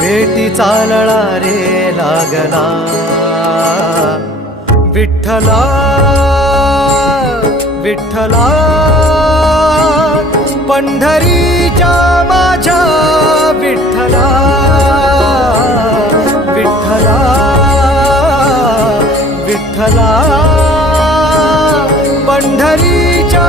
भेटी चालळा रे लागला. विठ्ठला विठ्ठला पंढरीच्या माझ्या विठ्ठला विठ्ठला विठ्ठला पंढरीच्या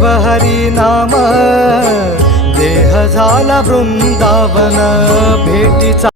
शिव हरी नाम देह झाला वृंदावन भेटीचा